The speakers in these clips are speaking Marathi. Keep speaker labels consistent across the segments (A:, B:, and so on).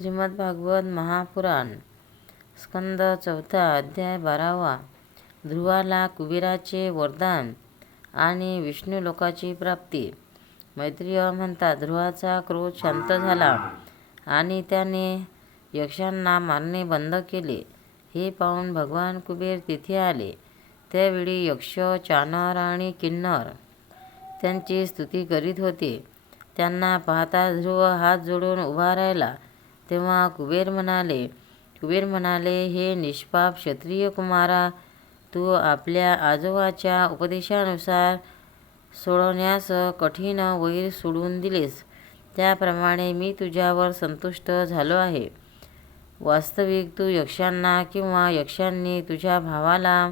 A: श्रीमद्भागवत महापुराण स्कंद चौथा अध्याय बारावा. ध्रुवाला कुबेराचे वरदान आणि विष्णू लोकाची प्राप्ती. मैत्रिय म्हणतात ध्रुवाचा क्रोध शांत झाला आणि त्याने यक्षांना मारणे बंद केले. हे पाहून भगवान कुबेर तिथे आले. त्यावेळी यक्ष चानर आणि किन्नर त्यांची स्तुती करीत होते. त्यांना पाहता ध्रुव हात जोडून उभा राहिला. तेव्हा कुबेर म्हणाले कुबेर म्हणाले हे निष्पाप क्षत्रिय कुमारा तू आपल्या आजोबाच्या उपदेशानुसार सोडवण्यास कठीण वैर सोडून दिलेस. त्याप्रमाणे मी तुझ्यावर संतुष्ट झालो आहे. वास्तविक तू यक्षांना किंवा यक्षांनी तुझ्या भावाला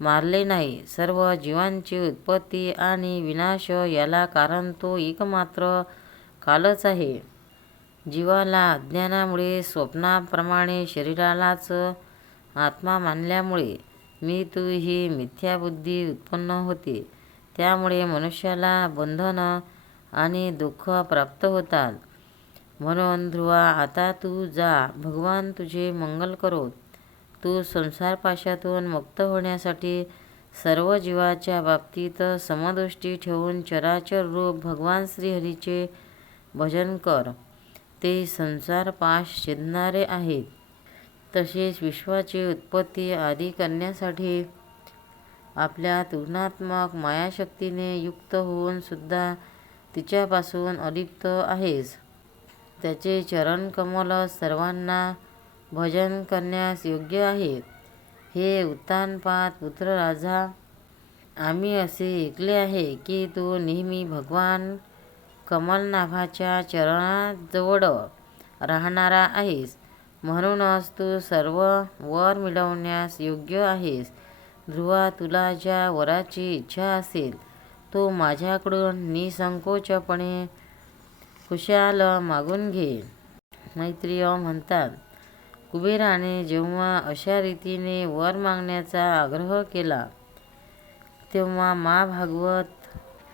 A: मारले नाही. सर्व जीवांची उत्पत्ती आणि विनाश याला कारण तो एकमात्र कालच आहे. जीवाला अज्ञानामुळे स्वप्नाप्रमाणे शरीरालाच आत्मा मानल्यामुळे मी तू ही मिथ्याबुद्धी उत्पन्न होते. त्यामुळे मनुष्याला बंधन आणि दुःख प्राप्त होतात. म्हणून ध्रुवा आता तू जा. भगवान तुझे मंगल करो. तू संसारपाशातून मुक्त होण्यासाठी सर्व जीवाच्या बाबतीत समदृष्टी ठेवून चराचर रूप भगवान श्रीहरीचे भजन कर. ते संसारपाश छेदणारे आहेत. तसेच विश्वाची उत्पत्ती आदी करण्यासाठी आपल्या तुलनात्मक मायाशक्तीने युक्त होऊन सुद्धा तिच्यापासून अलिप्त आहेस. त्याचे चरणकमल सर्वांना भजन करण्यास योग्य आहेत. हे उत्तानपाद पुत्रराजा आम्ही असे ऐकले आहे की तू नेहमी भगवान कमलनाभाच्या चरणाजवळ राहणारा आहेस. म्हणूनच तू सर्व वर मिळवण्यास योग्य आहेस. ध्रुवा तुला ज्या वराची इच्छा असेल तो माझ्याकडून निसंकोचपणे खुशाल मागून घे. मैत्रेय म्हणतात कुबेराने जेव्हा अशा रीतीने वर मागण्याचा आग्रह केला तेव्हा मा भागवत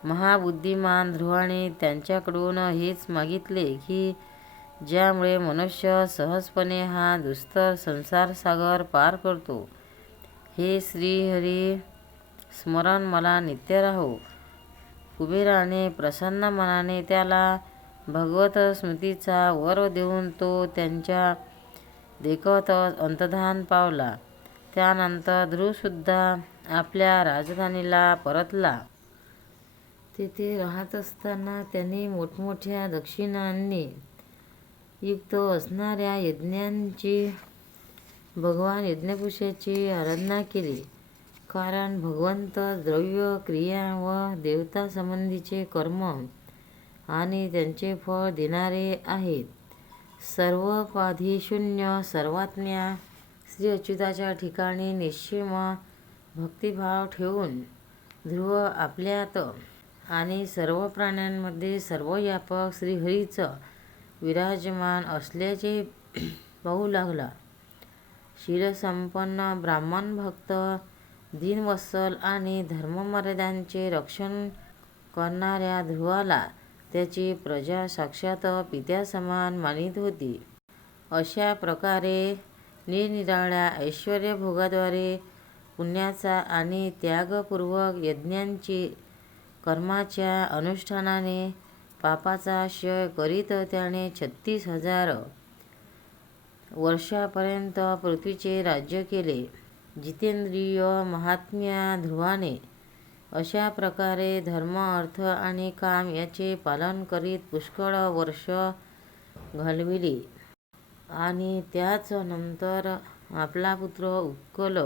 A: महाबुद्धिमान ध्रुवाने त्यांच्याकडून हेच मागितले की ज्यामुळे मनुष्य सहजपणे हा दुस्तर संसारसागर पार करतो. हे श्रीहरी स्मरण मला नित्य राहो. कुबेराने प्रसन्न मनाने त्याला भगवत स्मृतीचा वर देऊन तो त्यांच्या देखतच अंतधान पावला. त्यानंतर ध्रुवसुद्धा आपल्या राजधानीला परतला. तेथे राहत असताना त्याने मोठमोठ्या दक्षिणांनी युक्त असणाऱ्या यज्ञांची भगवान यज्ञपुषाची आराधना केली. कारण भगवंत द्रव्य क्रिया व देवतासंबंधीचे कर्म आणि त्यांचे फळ देणारे आहेत. सर्वपाधिशून्य सर्वात्म्या श्री अच्युताच्या ठिकाणी निश्चिम भक्तिभाव ठेवून ध्रुव आपल्यात आणि सर्व प्राण्यांमध्ये सर्वव्यापक श्रीहरीचं विराजमान असल्याचे पाहू लागला. शीलसंपन्न ब्राह्मण भक्त दिनवत्सल आणि धर्ममर्यादांचे रक्षण करणाऱ्या ध्रुवाला त्याची प्रजा साक्षात पित्यासमान मानित होती. अशा प्रकारे निरनिराळ्या ऐश्वर्यभोगाद्वारे पुण्याचा आणि त्यागपूर्वक यज्ञांची कर्माच्या अनुष्ठानाने पापाचा क्षय करीत त्याने छत्तीस हजार वर्षापर्यंत पृथ्वीचे राज्य केले. जितेंद्रिय महात्म्या ध्रुवाने अशा प्रकारे धर्म अर्थ आणि काम याचे पालन करीत पुष्कळ वर्ष घालविली. आणि त्याच नंतर आपला पुत्र उत्कल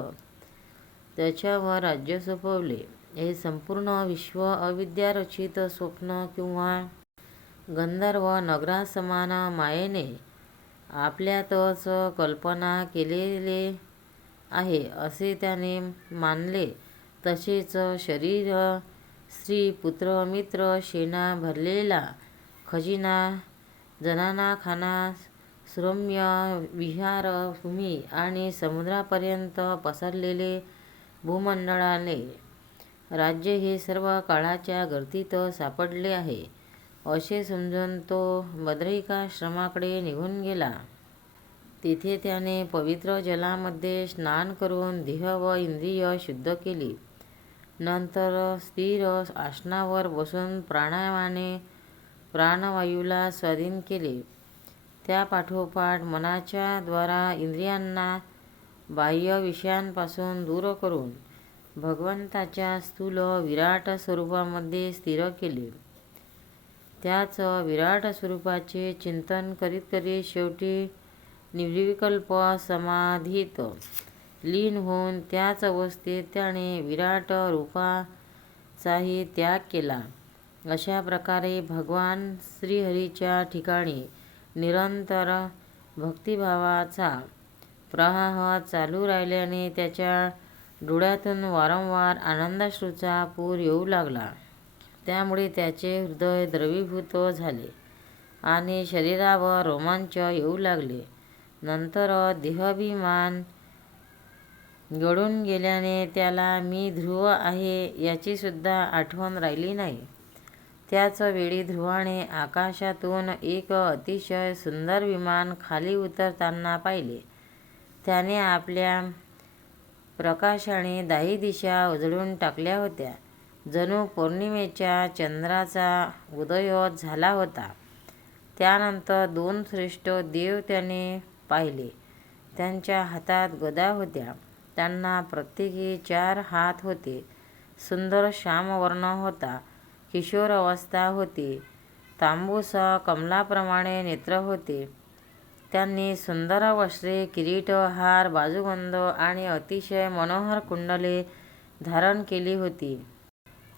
A: त्याच्यावर राज्य सोपवले. हे संपूर्ण विश्व अविद्यारचित स्वप्न किंवा गंधर्व नगरासमान मायेने आपल्यातच कल्पना केलेले आहे असे त्याने मानले. तसेच शरीर स्त्री पुत्र मित्र शेणा भरलेला खजिना जनानाखाना सुरम्य विहारभूमी आणि समुद्रापर्यंत पसरलेले भूमंडळाने राज्य हे सर्व काळाच्या गर्दीत सापडले आहे. असे समजून तो बदरिकाश्रमाकडे निघून गेला. तेथे त्याने पवित्र जलामध्ये स्नान करून देह व इंद्रिय शुद्ध केली. नंतर स्थिर आसनावर बसून प्राणायामाने प्राणवायूला स्वाधीन केले. त्यापाठोपाठ मनाच्या द्वारा इंद्रियांना बाह्य विषयांपासून दूर करून भगवंताच्या स्थूल विराट स्वरूपामध्ये स्थिर केले. त्याच विराट स्वरूपाचे चिंतन करीत करीत शेवटी निर्विकल्प समाधीत लीन होऊन त्याच अवस्थेत त्याने विराट रूपाचाही त्याग केला. अशा प्रकारे भगवान श्रीहरीच्या ठिकाणी निरंतर भक्तिभावाचा प्रवाह चालू राहिल्याने त्याच्या डोळ्यातून वारंवार आनंदाश्रूचा पूर येऊ लागला. त्यामुळे त्याचे हृदय द्रवीभूत झाले आणि शरीरावर रोमांच येऊ लागले. नंतर देहाभिमान गळून गेल्याने त्याला मी ध्रुव आहे याचीसुद्धा आठवण राहिली नाही. त्याच वेळी ध्रुवाने आकाशातून एक अतिशय सुंदर विमान खाली उतरताना पाहिले. त्याने आपल्या प्रकाशाने दाही दिशा उजळून टाकल्या होत्या. जणू पौर्णिमेच्या चंद्राचा उदय झाला होता. त्यानंतर दोन श्रेष्ठ देव त्याने पाहिले. त्यांच्या हातात गदा होत्या. त्यांना प्रत्येकी चार हात होते. सुंदर श्यामवर्ण होता. किशोर अवस्था होती. तांबूस कमलाप्रमाणे नेत्र होते. त्यांनी सुंदर वस्त्रे किरीट हार बाजूबंद आणि अतिशय मनोहर कुंडले धारण केली होती.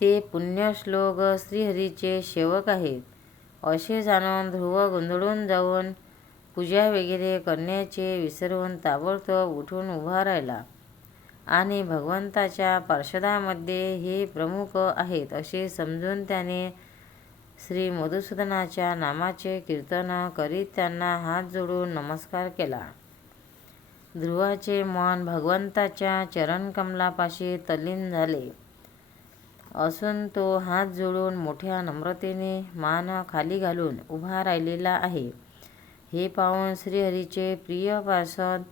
A: ते पुण्यश्लोक श्रीहरीचे सेवक आहेत. असे जाणून ध्रुव गोंधळून जाऊन पूजा वगैरे करण्याचे विसरून ताबडतोब उठून उभा राहिला. आणि भगवंताच्या पार्षदामध्ये हे प्रमुख आहेत असे समजून त्याने श्री मधुसूदनाच्या नामाचे कीर्तन करीत त्यांना हात जोडून नमस्कार केला. ध्रुवाचे मन भगवंताच्या चरणकमलापाशी तल्लीन झाले. असून तो हात जोडून मोठ्या नम्रतेने मान खाली घालून उभा राहिलेला आहे. हे पाहून श्रीहरीचे प्रिय पार्षद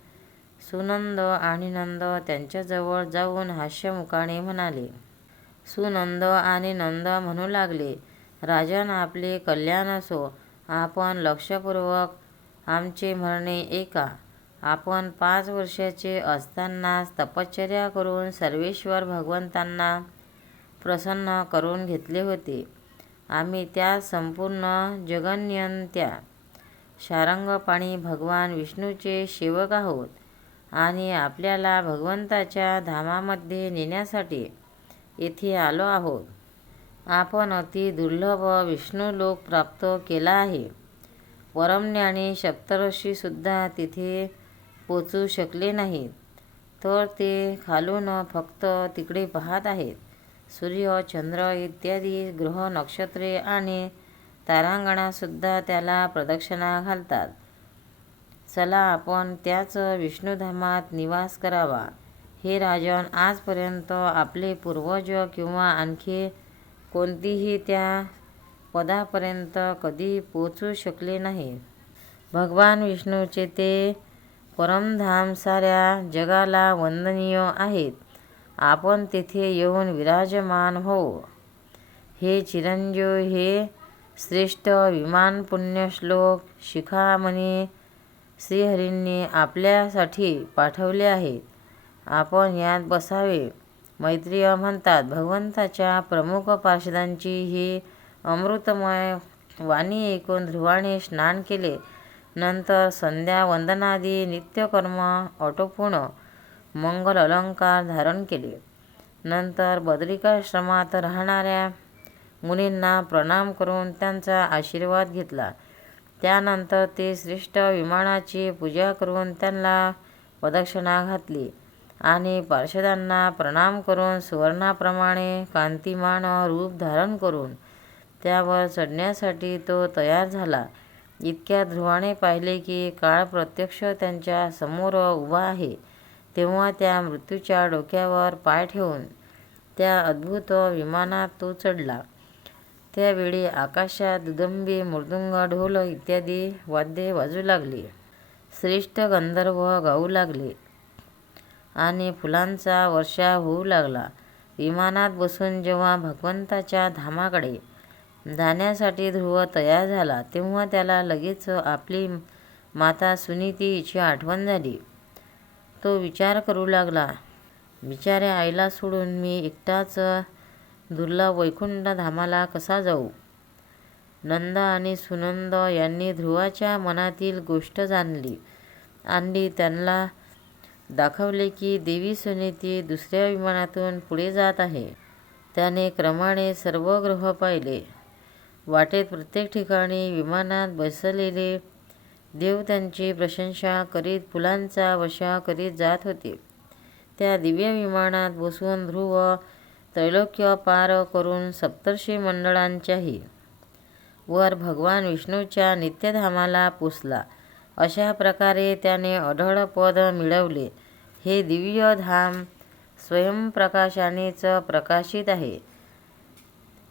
A: सुनंद आणि नंद त्यांच्याजवळ जाऊन हास्यमुखाने म्हणाले सुनंद आणि नंद म्हणू लागले. राजन आपले कल्याण असो आपण लक्षपूर्वक आमचे म्हणणे ऐका. आपण पाच वर्षाचे असतानाच तपश्चर्या करून सर्वेश्वर भगवंतांना प्रसन्न करून घेतले होते. आम्ही त्या संपूर्ण जगन्यंत्या शारंगपाणी भगवान विष्णूचे सेवक आहोत आणि आपल्याला भगवंताच्या धामामध्ये नेण्यासाठी येथे आलो आहोत. आपण अति दुर्लभ विष्णुलोक प्राप्त केला आहे. परमज्ञानी सप्तर्षीसुद्धा तिथे पोचू शकले नाहीत. तर ते खालून फक्त तिकडे पाहत आहेत. सूर्य चंद्र इत्यादी ग्रह नक्षत्रे आणि तारांगणासुद्धा त्याला प्रदक्षिणा घालतात. चला आपण त्याच विष्णुधामात निवास करावा. हे राजन आजपर्यंत आपले पूर्वज किंवा आणखी कोणतीही त्या पदापर्यंत कधी पोचू शकले नाही. भगवान विष्णूचे ते परमधाम साऱ्या जगाला वंदनीय आहेत. आपण तेथे येऊन विराजमान हो. हे चिरंजीव हे श्रेष्ठ विमान पुण्यश्लोक शिखामणी श्रीहरींनी आपल्यासाठी पाठवले आहेत. आपण यात बसावे. मैत्रीय म्हणतात भगवंताच्या प्रमुख पार्षदांची ही अमृतमय वाणी ऐकून ध्रुवाने स्नान केले. नंतर संध्या वंदनादी नित्यकर्म आटोपून मंगल अलंकार धारण केले. नंतर बदरिकाश्रमात राहणाऱ्या मुनींना प्रणाम करून त्यांचा आशीर्वाद घेतला. त्यानंतर ते श्रेष्ठ विमानाची पूजा करून त्यांना प्रदक्षिणा घातली. आणि पार्षदांना प्रणाम करून सुवर्णाप्रमाणे कांतिमान रूप धारण करून त्यावर चढण्यासाठी तो तयार झाला. इतक्या ध्रुवाने पाहिले की काळ प्रत्यक्ष त्यांच्यासमोर उभा आहे. तेव्हा त्या मृत्यूच्या डोक्यावर पाय ठेवून त्या अद्भुत विमानात तो चढला. त्यावेळी आकाशात दुदंबी मृदुंग ढोल इत्यादी वाद्ये वाजू लागली. श्रेष्ठ गंधर्व गाऊ लागले. आणि फुलांचा वर्षाव होऊ लागला. विमानात बसून जेव्हा भगवंताच्या धामाकडे जाण्यासाठी ध्रुव तयार झाला तेव्हा त्याला लगेच आपली माता सुनीती हिची आठवण झाली. तो विचार करू लागला, बिचाऱ्या आईला सोडून मी एकटाच दुर्लभ वैकुंठ धामाला कसा जाऊ? नंद आणि सुनंद यांनी ध्रुवाच्या मनातील गोष्ट जाणली आणि त्यांना दाखवले की देवी सुनीती दुसऱ्या विमानातून पुढे जात आहे. त्याने क्रमाने सर्व ग्रह पाहिले. वाटेत प्रत्येक ठिकाणी विमानात बसलेले देव त्यांची प्रशंसा करीत फुलांचा वशा करीत जात होते. त्या दिव्य विमानात बसून ध्रुव त्रैलोक्य पार करून सप्तर्षी मंडळांच्याही वर भगवान विष्णूच्या नित्यधामाला पोचला. अशा प्रकारे त्याने अढळ पद मिळवले. हे दिव्य धाम स्वयंप्रकाशानेच प्रकाशित आहे.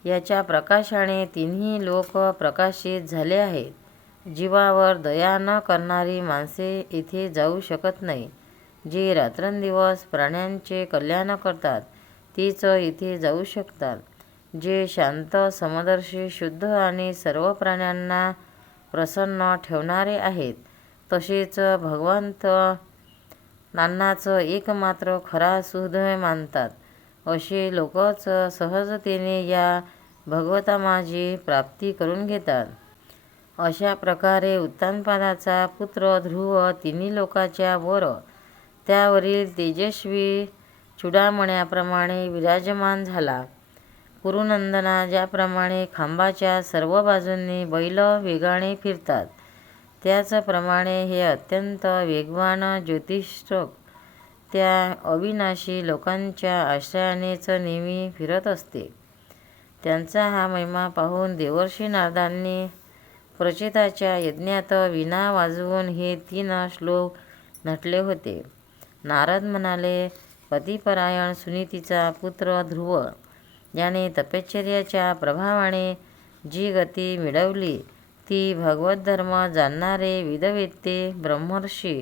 A: याच्या प्रकाशाने तिन्ही लोक प्रकाशित झाले आहेत. जीवावर दया न करणारी माणसे येथे जाऊ शकत नाही. जे रात्रंदिवस प्राण्यांचे कल्याण करतात तीच येथे जाऊ शकतात. जे शांत, समदर्शी, शुद्ध आणि सर्व प्राण्यांना प्रसन्न ठेवणारे आहेत, तसेच भगवंत भगवंतांनाच एकमात्र खरा सुहृदय मानतात, असे लोकच सहजतेने या भगवतामाची प्राप्ती करून घेतात. अशा प्रकारे उत्तानपादाचा पुत्र ध्रुव तिन्ही लोकाच्या वर त्यावरील तेजस्वी चुडामण्याप्रमाणे विराजमान झाला. कुरुनंदना ज्याप्रमाणे खांबाच्या सर्व बाजूंनी बैल वेगाने फिरतात, त्याचप्रमाणे हे अत्यंत वेगवान ज्योतिष्क त्या अविनाशी लोकांच्या आश्रयानेच नेहमी फिरत असते. त्यांचा हा महिमा पाहून देवर्षी नारदांनी प्रचेताच्या यज्ञात वीणा वाजवून हे तीन श्लोक म्हटले होते. नारद म्हणाले, पतिपरायण सुनीतीचा पुत्र ध्रुव, याने तपश्चर्याच्या प्रभावाने जी गती मिळवली ती भगवद्धर्म जाणणारे वेदवेत्ते ब्रह्मर्षी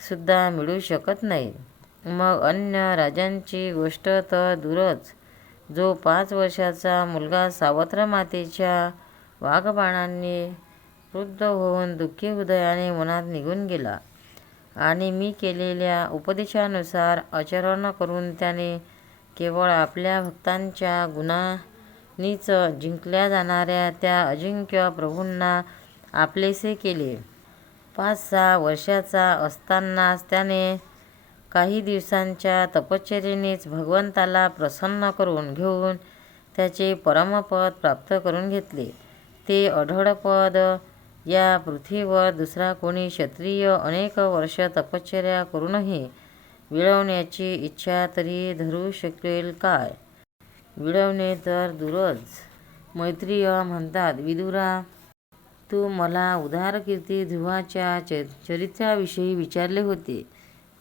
A: सुद्धा मिळू शकत नाहीत. मग अन्य राजांची गोष्ट तर दूरच. जो पाच वर्षाचा मुलगा सावत्र मातेच्या वाघबाणांनी क्रुद्ध होऊन दुःखी हृदयाने मनात निघून गेला आणि मी केलेल्या उपदेशानुसार आचरण करून त्याने केवळ आपल्या भक्तांच्या नीच जिंकल्या जाणाऱ्या त्या अजिंक्य प्रभूंना आपलेसे केले. पाच-सहा वर्षाचा असतानाच त्याने काही दिवसांच्या तपश्चर्येनेच भगवंताला प्रसन्न करून घेऊन त्याचे परमपद प्राप्त करून घेतले. ते अढळपद या पृथ्वीवर दुसरा कोणी क्षत्रिय अनेक वर्ष तपश्चर्या करूनही मिळवण्याची इच्छा तरी धरू शकेल काय? मिळवणे तर दूरच. मैत्रेय म्हणतात, विदुरा, तू मला उदारकीर्ती ध्रुवाच्या चरित्राविषयी विचारले होते,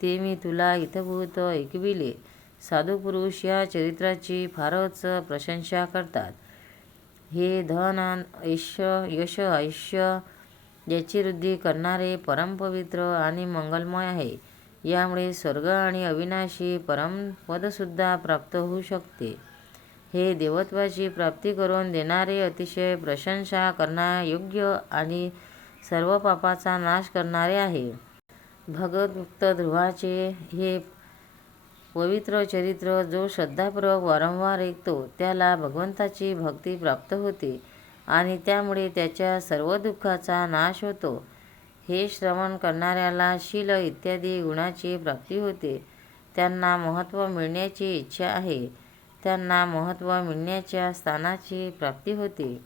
A: ते मी तुला इथभूत ऐकविले. साधुपुरुष या चरित्राची फारच प्रशंसा करतात. हे धन, यश, ऐश्वर्य याची वृद्धी करणारे, परमपवित्र आणि मंगलमय आहे. यामुळे स्वर्ग आणि अविनाशी परमपदसुद्धा प्राप्त होऊ शकते. हे देवत्वाची प्राप्ती करून देणारे, अतिशय प्रशंसा करण्यायोग्य आणि सर्व पापाचा नाश करणारे आहे. भगवद्भक्त ध्रुवाचे हे पवित्र चरित्र जो श्रद्धापूर्वक वारंवार ऐकतो त्याला भगवंताची भक्ती प्राप्त होते आणि त्यामुळे त्याच्या सर्व दुःखाचा नाश होतो. हे श्रवण करणाऱ्याला शील इत्यादी गुणाची प्राप्ती होते. त्यांना महत्त्व मिळण्याची इच्छा आहे, त्यांना महत्त्व मिळण्याच्या स्थानाची प्राप्ती होते.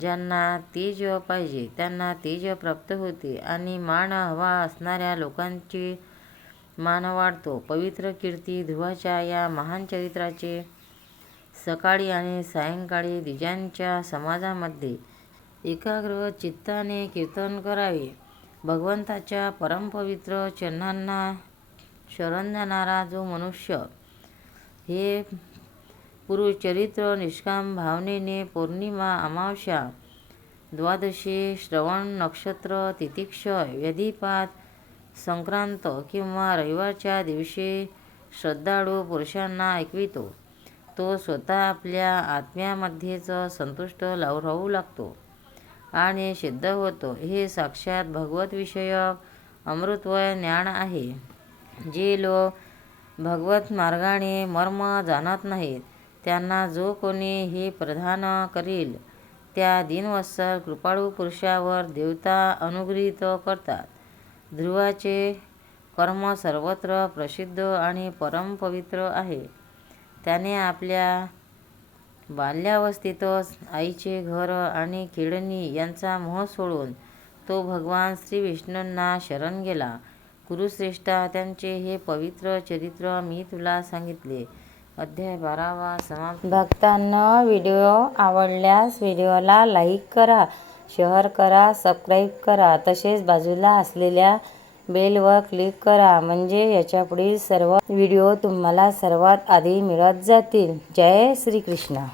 A: ज्यांना तेज पाहिजे त्यांना तेज प्राप्त होते आणि मान हवा असणाऱ्या लोकांची मान वाढतो. पवित्र कीर्ती ध्रुवाच्या या महान चरित्राचे सकाळी आणि सायंकाळी द्विजांच्या समाजामध्ये एकाग्र चित्ताने कीर्तन करावे. भगवंताच्या परमपवित्र चरणांना शरण जाणारा जो मनुष्य हे पुरुष चरित्र निष्काम भावनेने पौर्णिमा, अमावस्या द्वादशी श्रवण नक्षत्र तितिक्ष व्यधिपात संक्रांत किंवा रविवारच्या दिवशी श्रद्धाळू पुरुषांना ऐकवितो तो स्वतः आपल्या आत्म्यामध्येच संतुष्ट लाव- राहू लागतो आणि सिद्ध होतो हे साक्षात भगवत-विषयक ज्ञान आहे. जे लोक भगवत मार्गाने मर्म जाणत नाहीत त्यांना जो कोणी हे प्रदान करील त्या दिनवत्सर कृपाळू पुरुषावर देवता अनुग्रहित करतात. ध्रुवाचे कर्म सर्वत्र प्रसिद्ध आणि परमपवित्र आहे. त्याने आपल्या बाल्यावस्थेतच आईचे घर आणि खेळणी यांचा मोह सोडून तो भगवान श्रीविष्णूंना शरण गेला. कुरुश्रेष्ठा, त्यांचे हे पवित्र चरित्र मी तुला सांगितले. अध्याय बारावा समाप्त. भक्तांना व्हिडिओ आवडल्यास व्हिडिओला लाईक करा, शेअर करा, सबस्क्राईब करा. तसेच बाजूला असलेल्या बेलवर क्लिक करा म्हणजे याच्यापुढील सर्व व्हिडिओ तुम्हाला सर्वात आधी मिळत जातील. जय श्रीकृष्ण.